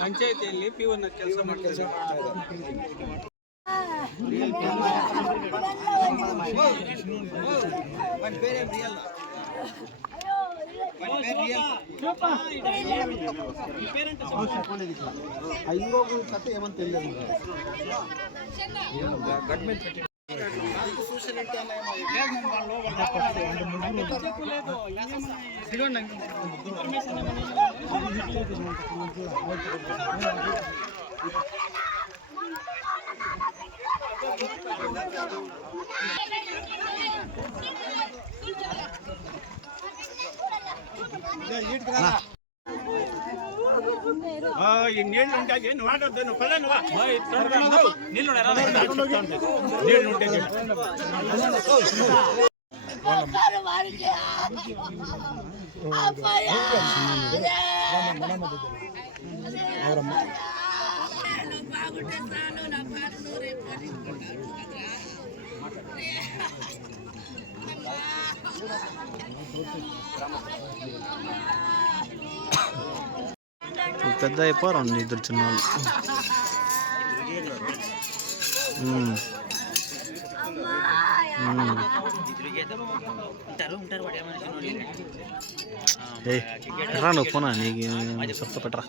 ಪಂಚಾಯತಿಯಲ್ಲಿ ಪಿಒನ ಕೆಲಸ ಮಾಡಿ ಕೆಲಸ ಹಿಂಗೋಗ ಕತೆ ಏಮಂತ ఏమని తెలియదు నీళ్ళు ఉంటాయి నువ్వు ఆడొద్దు నువ్వు పద నువ్వు నీళ్ళు నీళ్ళు ఉంటాయి పెద్ద అయిపోరు ఇద్దరు చిన్నవాళ్ళు ఉమ్. ఉమ్. ఏయ్, ఎట్రా నువ్వు పోనా నీకు చెప్తా పెట్టరా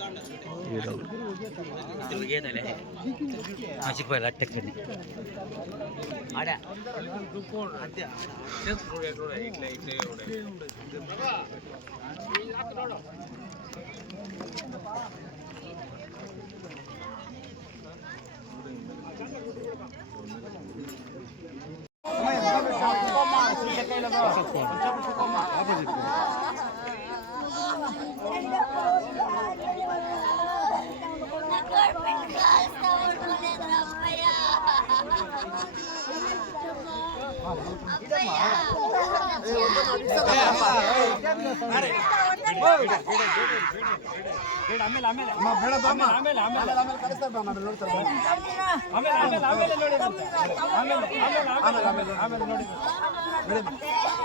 Nagkorpin ka sa ulo ng rapaya!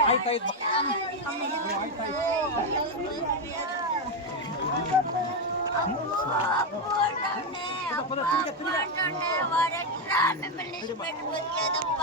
ಆಯ್ತಾಯ್ತು ತಿರುಗ ತಿರುಗ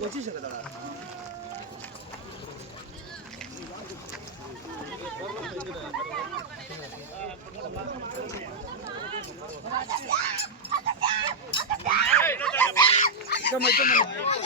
おじいちゃんがだから。Come on, come on.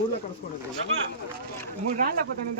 ಊರ್ಲ ಕಳಿಸ್ಕೊಂಡಿದ್ರು ಮೂರು ನಾಳೆ ಬರ್ತಾನೆ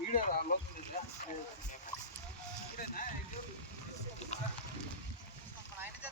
వీడియో రాలో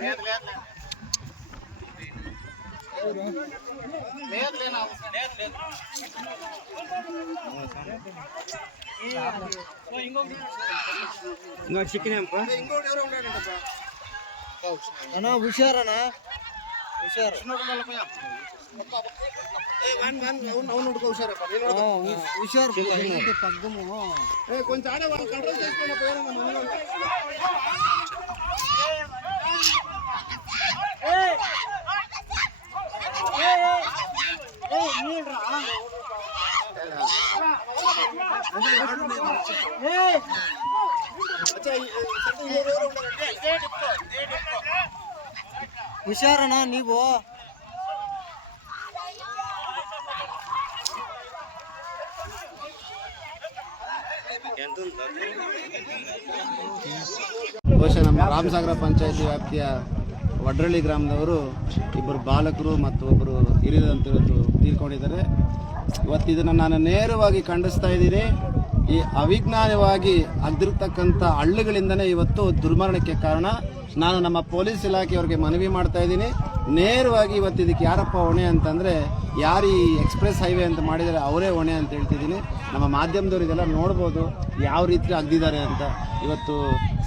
లేదు లేదు లేదు లేదు ఇంకో చికెన్ ఇంకోటి ఎవరో ఉన్నాడంట అన్నా హుషారనా హుషారు హుషారు పగ్గము కొంచెం ఆడే వాళ్ళు కంట్రోల్ చేసుకున్న హుషారనా నీవు ಬಹುಶಃ ನಮ್ಮ ರಾಮಸಾಗರ ಪಂಚಾಯತಿ ವ್ಯಾಪ್ತಿಯ ವಡ್ರಳ್ಳಿ ಗ್ರಾಮದವರು ಇಬ್ಬರು ಬಾಲಕರು ಮತ್ತು ಒಬ್ಬರು ಹಿರಿದಂತರು ತೀರ್ಕೊಂಡಿದ್ದಾರೆ. ಇವತ್ತು ಇದನ್ನು ನಾನು ನೇರವಾಗಿ ಖಂಡಿಸ್ತಾ ಇದ್ದೀನಿ. ಈ ಅವಿಜ್ಞಾನವಾಗಿ ಅಗ್ದಿರ್ತಕ್ಕಂಥ ಹಳ್ಳಿಗಳಿಂದನೇ ಇವತ್ತು ದುರ್ಮರಣಕ್ಕೆ ಕಾರಣ. ನಾನು ನಮ್ಮ ಪೊಲೀಸ್ ಇಲಾಖೆಯವ್ರಿಗೆ ಮನವಿ ಮಾಡ್ತಾ ಇದ್ದೀನಿ. ನೇರವಾಗಿ ಇವತ್ತು ಇದಕ್ಕೆ ಯಾರಪ್ಪ ಹೊಣೆ ಅಂತಂದರೆ, ಯಾರು ಈ ಎಕ್ಸ್ಪ್ರೆಸ್ ಹೈವೇ ಅಂತ ಮಾಡಿದರೆ ಅವರೇ ಹೊಣೆ ಅಂತ ಹೇಳ್ತಿದ್ದೀನಿ. ನಮ್ಮ ಮಾಧ್ಯಮದವರು ಇದೆಲ್ಲ ನೋಡ್ಬೋದು, ಯಾವ ರೀತಿ ಅಗ್ದಿದ್ದಾರೆ ಅಂತ. ಇವತ್ತು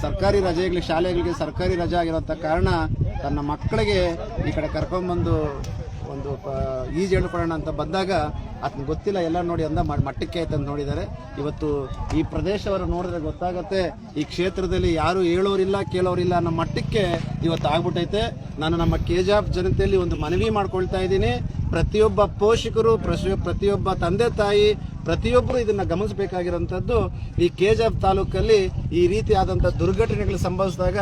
ಸರ್ಕಾರಿ ರಜೆಗಳಿಗೆ ಶಾಲೆಗಳಿಗೆ ಸರ್ಕಾರಿ ರಜೆ ಆಗಿರೋಂಥ ಕಾರಣ ತನ್ನ ಮಕ್ಕಳಿಗೆ ಈ ಕಡೆ ಕರ್ಕೊಂಬಂದು ಒಂದು ಈಜು ಹೇಳ್ಕೊಳ್ಳೋಣ ಅಂತ ಬಂದಾಗ ಆತನ ಗೊತ್ತಿಲ್ಲ ಎಲ್ಲ ನೋಡಿ ಅಂದ ಮಟ್ಟಕ್ಕೆ ಅಂತ ನೋಡಿದ್ದಾರೆ. ಇವತ್ತು ಈ ಪ್ರದೇಶವನ್ನು ನೋಡಿದ್ರೆ ಗೊತ್ತಾಗತ್ತೆ, ಈ ಕ್ಷೇತ್ರದಲ್ಲಿ ಯಾರು ಹೇಳೋರಿಲ್ಲ, ಕೇಳೋರಿಲ್ಲ ಅನ್ನೋ ಮಟ್ಟಕ್ಕೆ ಇವತ್ತು ಆಗ್ಬಿಟ್ಟೈತೆ. ನಾನು ನಮ್ಮ ಕೆಜಾಫ್ ಜನತೆಯಲ್ಲಿ ಒಂದು ಮನವಿ ಮಾಡ್ಕೊಳ್ತಾ ಇದ್ದೀನಿ. ಪ್ರತಿಯೊಬ್ಬ ಪೋಷಕರು ಪ್ರತಿಯೊಬ್ಬ ತಂದೆ ತಾಯಿ, ಪ್ರತಿಯೊಬ್ಬರು ಇದನ್ನ ಗಮನಿಸಬೇಕಾಗಿರುವಂಥದ್ದು ಈ ಕೆಜಾಬ್ ತಾಲೂಕಲ್ಲಿ ಈ ರೀತಿಯಾದಂಥ ದುರ್ಘಟನೆಗಳು ಸಂಭವಿಸಿದಾಗ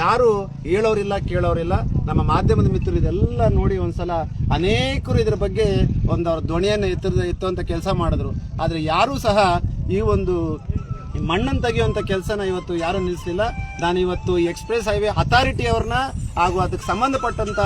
ಯಾರು ಹೇಳೋರಿಲ್ಲ, ಕೇಳೋರಿಲ್ಲ. ನಮ್ಮ ಮಾಧ್ಯಮದ ಮಿತ್ರರು ಇದೆಲ್ಲ ನೋಡಿ ಒಂದ್ಸಲ ಅನೇಕರು ಇದರ ಬಗ್ಗೆ ಒಂದು ಅವ್ರ ಧ್ವನಿಯನ್ನು ಎತ್ತ ಎತ್ತುವಂಥ ಕೆಲಸ ಮಾಡಿದ್ರು. ಆದರೆ ಯಾರೂ ಸಹ ಈ ಒಂದು ಈ ಮಣ್ಣನ್ನು ತೆಗೆಯುವಂಥ ಕೆಲಸನ ಇವತ್ತು ಯಾರು ನಿಲ್ಲಿಸಲಿಲ್ಲ ನಾನು ಇವತ್ತು ಎಕ್ಸ್ಪ್ರೆಸ್ ಹೈವೇ ಅಥಾರಿಟಿ ಅವ್ರನ್ನ ಹಾಗೂ ಅದಕ್ಕೆ ಸಂಬಂಧಪಟ್ಟಂತ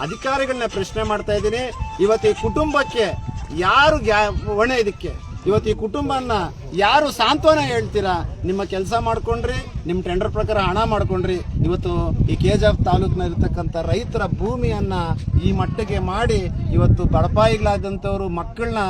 ಅಧಿಕಾರಿಗಳನ್ನ ಪ್ರಶ್ನೆ ಮಾಡ್ತಾ ಇದ್ದೀನಿ. ಇವತ್ತು ಈ ಕುಟುಂಬಕ್ಕೆ ಯಾರು ಗ್ಯಾ- ಹೊಣೆ ಇದಕ್ಕೆ? ಇವತ್ತು ಈ ಕುಟುಂಬನ ಯಾರು ಸಾಂತ್ವನ ಹೇಳ್ತೀರಾ? ನಿಮ್ಮ ಕೆಲಸ ಮಾಡ್ಕೊಂಡ್ರಿ. ನಿಮ್ಮ ಟೆಂಡರ್ ಪ್ರಕಾರ ಹಣ ಮಾಡ್ಕೊಂಡ್ರಿ. ಇವತ್ತು ಈ ಕೆ ಜಿ ಎಫ್ ತಾಲೂಕಿನ ಇರತಕ್ಕಂಥ ರೈತರ ಭೂಮಿಯನ್ನು ಈ ಮಟ್ಟಿಗೆ ಮಾಡಿ ಇವತ್ತು ಬಡಪಾಯಿಗಳಾದಂಥವ್ರು ಮಕ್ಕಳನ್ನ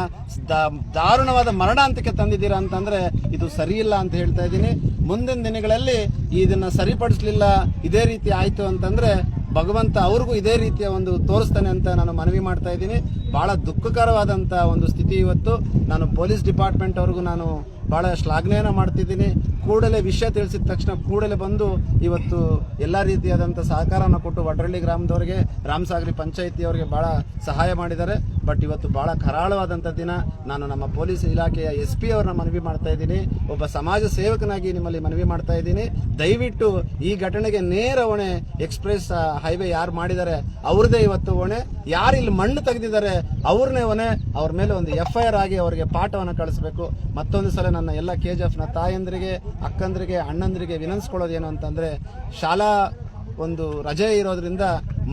ದಾರುಣವಾದ ಮರಣಾಂತಕ್ಕೆ ತಂದಿದ್ದೀರಾ ಅಂತಂದ್ರೆ ಇದು ಸರಿಯಿಲ್ಲ ಅಂತ ಹೇಳ್ತಾ ಇದ್ದೀನಿ. ಮುಂದಿನ ದಿನಗಳಲ್ಲಿ ಇದನ್ನ ಸರಿಪಡಿಸ್ಲಿಲ್ಲ, ಇದೇ ರೀತಿ ಆಯ್ತು ಅಂತಂದ್ರೆ ಭಗವಂತ ಅವ್ರಿಗೂ ಇದೇ ರೀತಿಯ ಒಂದು ತೋರಿಸ್ತಾನೆ ಅಂತ ನಾನು ಮನವಿ ಮಾಡ್ತಾ ಇದ್ದೀನಿ. ಬಹಳ ದುಃಖಕರವಾದಂಥ ಒಂದು ಸ್ಥಿತಿ ಇವತ್ತು. ನಾನು ಪೊಲೀಸ್ ಡಿಪಾರ್ಟ್ಮೆಂಟ್ ಅವ್ರಿಗೂ ನಾನು ಬಹಳ ಶ್ಲಾಘನೆಯನ್ನು ಮಾಡ್ತಿದ್ದೀನಿ. ಕೂಡಲೇ ವಿಷಯ ತಿಳಿಸಿದ ತಕ್ಷಣ ಕೂಡಲೇ ಬಂದು ಇವತ್ತು ಎಲ್ಲ ರೀತಿಯಾದಂಥ ಸಹಕಾರವನ್ನು ಕೊಟ್ಟು ವಡ್ರಳ್ಳಿ ಗ್ರಾಮದವರಿಗೆ, ರಾಮಸಾಗರಿ ಪಂಚಾಯಿತಿಯವರಿಗೆ ಭಾಳ ಸಹಾಯ ಮಾಡಿದ್ದಾರೆ. ಬಟ್ ಇವತ್ತು ಬಹಳ ಕರಾಳವಾದಂಥ ದಿನ. ನಾನು ನಮ್ಮ ಪೊಲೀಸ್ ಇಲಾಖೆಯ ಎಸ್ ಪಿ ಅವ್ರನ್ನ ಮನವಿ ಮಾಡ್ತಾ ಇದ್ದೀನಿ. ಒಬ್ಬ ಸಮಾಜ ಸೇವಕನಾಗಿ ನಿಮ್ಮಲ್ಲಿ ಮನವಿ ಮಾಡ್ತಾ ಇದ್ದೀನಿ. ದಯವಿಟ್ಟು ಈ ಘಟನೆಗೆ ನೇರ ಹೊಣೆ ಎಕ್ಸ್ಪ್ರೆಸ್ ಹೈವೇ ಯಾರು ಮಾಡಿದ್ದಾರೆ ಅವ್ರದೇ ಇವತ್ತು ಹೊಣೆ. ಯಾರು ಇಲ್ಲಿ ಮಣ್ಣು ತೆಗೆದಿದ್ದಾರೆ, ಅವ್ರನ್ನೇ ಹೊಣೆ. ಅವ್ರ ಮೇಲೆ ಒಂದು ಎಫ್ ಐ ಆರ್ ಆಗಿ ಅವರಿಗೆ ಪಾಠವನ್ನು ಕಳಿಸ್ಬೇಕು. ಮತ್ತೊಂದು ಸಲ ನನ್ನ ಎಲ್ಲ ಕೆ ಜಿ ಎಫ್ನ ತಾಯಂದ್ರಿಗೆ, ಅಕ್ಕಂದ್ರಿಗೆ, ಅಣ್ಣಂದ್ರಿಗೆ ವಿನಂತಿಸ್ಕೊಳ್ಳೋದೇನು ಅಂತಂದ್ರೆ, ಶಾಲಾ ಒಂದು ರಜೆ ಇರೋದ್ರಿಂದ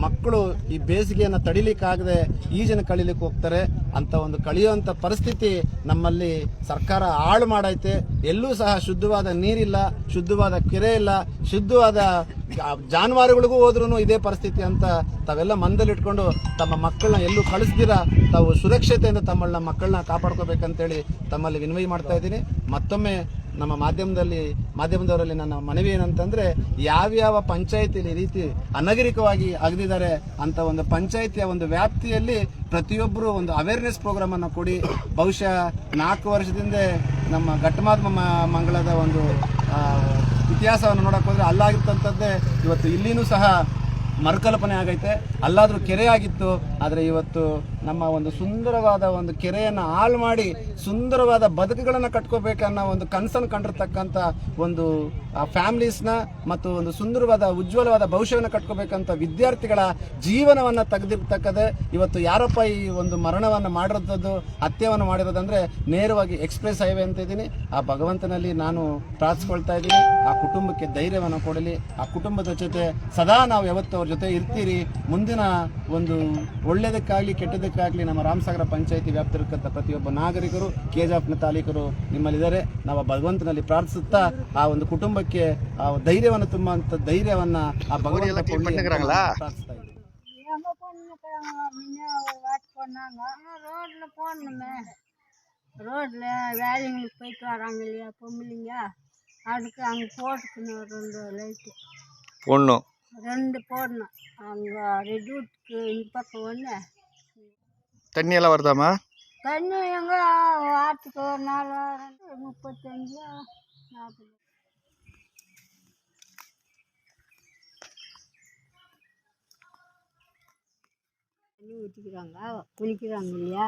ಮಕ್ಕಳು ಈ ಬೇಸಿಗೆಯನ್ನು ತಡಿಲಿಕ್ಕಾಗದೆ ಈಜನ್ನು ಕಳಿಲಿಕ್ಕೆ ಹೋಗ್ತಾರೆ. ಅಂತ ಒಂದು ಕಳಿಯುವಂಥ ಪರಿಸ್ಥಿತಿ ನಮ್ಮಲ್ಲಿ ಸರ್ಕಾರ ಹಾಳು ಮಾಡೈತೆ. ಎಲ್ಲೂ ಸಹ ಶುದ್ಧವಾದ ನೀರಿಲ್ಲ, ಶುದ್ಧವಾದ ಕೆರೆ ಇಲ್ಲ, ಶುದ್ಧವಾದ ಜಾನುವಾರುಗಳಿಗೂ ಹೋದ್ರೂ ಇದೇ ಪರಿಸ್ಥಿತಿ ಅಂತ ತಾವೆಲ್ಲ ಮಂದಲ್ಲಿಟ್ಕೊಂಡು ತಮ್ಮ ಮಕ್ಕಳನ್ನ ಎಲ್ಲೂ ಕಳಿಸ್ದಿರ. ತಾವು ಸುರಕ್ಷತೆಯಿಂದ ತಮ್ಮನ್ನ ಮಕ್ಕಳನ್ನ ಕಾಪಾಡ್ಕೋಬೇಕಂತೇಳಿ ತಮ್ಮಲ್ಲಿ ವಿನಿಮಯ ಮಾಡ್ತಾ ಇದ್ದೀನಿ. ಮತ್ತೊಮ್ಮೆ ನಮ್ಮ ಮಾಧ್ಯಮದಲ್ಲಿ, ಮಾಧ್ಯಮದವರಲ್ಲಿ ನನ್ನ ಮನವಿ ಏನಂತಂದ್ರೆ, ಯಾವ್ಯಾವ ಯಾವ ಈ ರೀತಿ ಅನಗರಿಕವಾಗಿ ಅಗದಿದ್ದಾರೆ ಅಂತ ಒಂದು ಪಂಚಾಯತಿಯ ಒಂದು ವ್ಯಾಪ್ತಿಯಲ್ಲಿ ಪ್ರತಿಯೊಬ್ಬರು ಒಂದು ಅವೇರ್ನೆಸ್ ಪ್ರೋಗ್ರಾಮ್ ಅನ್ನು ಕೊಡಿ. ಬಹುಶಃ ನಾಲ್ಕು ವರ್ಷದಿಂದ ನಮ್ಮ ಘಟ್ಟಮಾತ್ಮ ಮಂಗಳದ ಒಂದು ಇತಿಹಾಸವನ್ನು ನೋಡಕ್ ಹೋದ್ರೆ ಅಲ್ಲಾಗಿರ್ತಂಥದ್ದೇ ಇವತ್ತು ಇಲ್ಲಿನೂ ಸಹ ಮರುಕಲ್ಪನೆ ಆಗೈತೆ. ಅಲ್ಲಾದ್ರೂ ಕೆರೆ ಆಗಿತ್ತು, ಆದರೆ ಇವತ್ತು ನಮ್ಮ ಒಂದು ಸುಂದರವಾದ ಒಂದು ಕೆರೆಯನ್ನು ಹಾಳು ಮಾಡಿ ಸುಂದರವಾದ ಬದುಕುಗಳನ್ನು ಕಟ್ಕೋಬೇಕನ್ನೋ ಒಂದು ಕನಸನ್ನು ಕಂಡಿರ್ತಕ್ಕಂಥ ಒಂದು ಫ್ಯಾಮಿಲೀಸ್ನ ಮತ್ತು ಒಂದು ಸುಂದರವಾದ, ಉಜ್ವಲವಾದ ಭವಿಷ್ಯವನ್ನು ಕಟ್ಕೋಬೇಕಂತ ವಿದ್ಯಾರ್ಥಿಗಳ ಜೀವನವನ್ನು ತೆಗೆದಿರ್ತಕ್ಕದೆ, ಇವತ್ತು ಯಾರಪ್ಪ ಈ ಒಂದು ಮರಣವನ್ನು ಮಾಡಿರೋದು ಹತ್ಯೆಯನ್ನು ಮಾಡಿರೋದಂದ್ರೆ ನೇರವಾಗಿ ಎಕ್ಸ್ಪ್ರೆಸ್ ಹೈವೇ ಅಂತ ಇದ್ದೀನಿ. ಆ ಭಗವಂತನಲ್ಲಿ ನಾನು ಪ್ರಾರ್ಥಿಸ್ಕೊಳ್ತಾ ಇದ್ದೀನಿ. ಆ ಕುಟುಂಬಕ್ಕೆ ಧೈರ್ಯವನ್ನು ಕೊಡಲಿ. ಆ ಕುಟುಂಬದ ಜೊತೆ ಸದಾ ನಾವು ಯಾವತ್ತೂ ಅವ್ರ ಜೊತೆ ಇರ್ತೀರಿ. ಮುಂದಿನ ಒಂದು ಒಳ್ಳೆಯದಕ್ಕಾಗಲಿ ಕೆಟ್ಟದಕ್ಕಾಗಲಿ ನಮ್ಮ ರಾಮಸಾಗರ ಪಂಚಾಯತಿ ವ್ಯಾಪ್ತಿರತಕ್ಕಂಥ ಪ್ರತಿಯೊಬ್ಬ ನಾಗರಿಕರು ಕೆಜಾಫ್ನ ತಾಲೀಕರು ನಿಮ್ಮಲ್ಲಿದ್ದಾರೆ ನಾವು ಆ ಭಗವಂತನಲ್ಲಿ ಪ್ರಾರ್ಥಿಸುತ್ತಾ ಆ ಒಂದು ಕುಟುಂಬಕ್ಕೆ ಆ ಧೈರ್ಯವನ್ನು ತುಂಬುವಂಥ ಧೈರ್ಯವನ್ನ ಆ ಭಗವಂತ ಕೊಡ್ಲಿ ಅಂತ ಪ್ರಾರ್ಥಿಸ್ತಾ ಇದ್ದೀನಿ ஏமா பொண்ணுக்கிறாங்க முன்ன வாட்ச் பண்ணாங்க ரோட்ல போடணுமே ரோட்ல வேலைங்களுக்கு போயிட்டு வராங்க இல்லையா பொம்பளைங்க அதுக்கு அங்கே போட்டுக்கணும் ரெண்டு லைட்டு பொண்ணு ரெண்டு போடணும் அங்கே ரெட்யூட்க்கு இந்த பக்கம் ஒன்று தண்ணி எல்லாம் வருதாம்மா? தண்ணி எங்கே? வாரத்துக்கு ஒரு நாள் முப்பத்தஞ்சு நாற்பது. தண்ணி ஊற்றிக்கிறாங்க குளிக்கிறாங்க இல்லையா?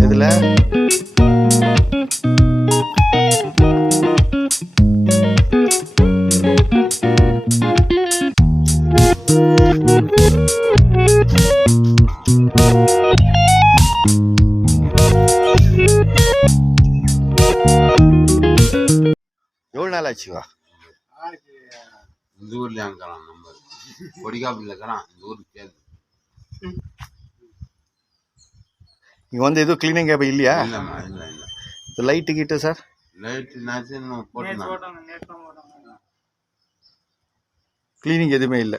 இதுல எவ்வளோ நாள் ஆச்சுவா இந்த ஊர்ல இருக்கிறான் நம்ம. கொடிகாப்பில் இருக்கிறான் இந்த ஊருக்கு சேர்ந்து இங்கே வந்து எதுவும் க்ளீனிங் கேப் இல்லையா? இல்லைம்மா லைட்டு கிட்ட சார் லைட் க்ளீனிங் எதுவுமே இல்லை.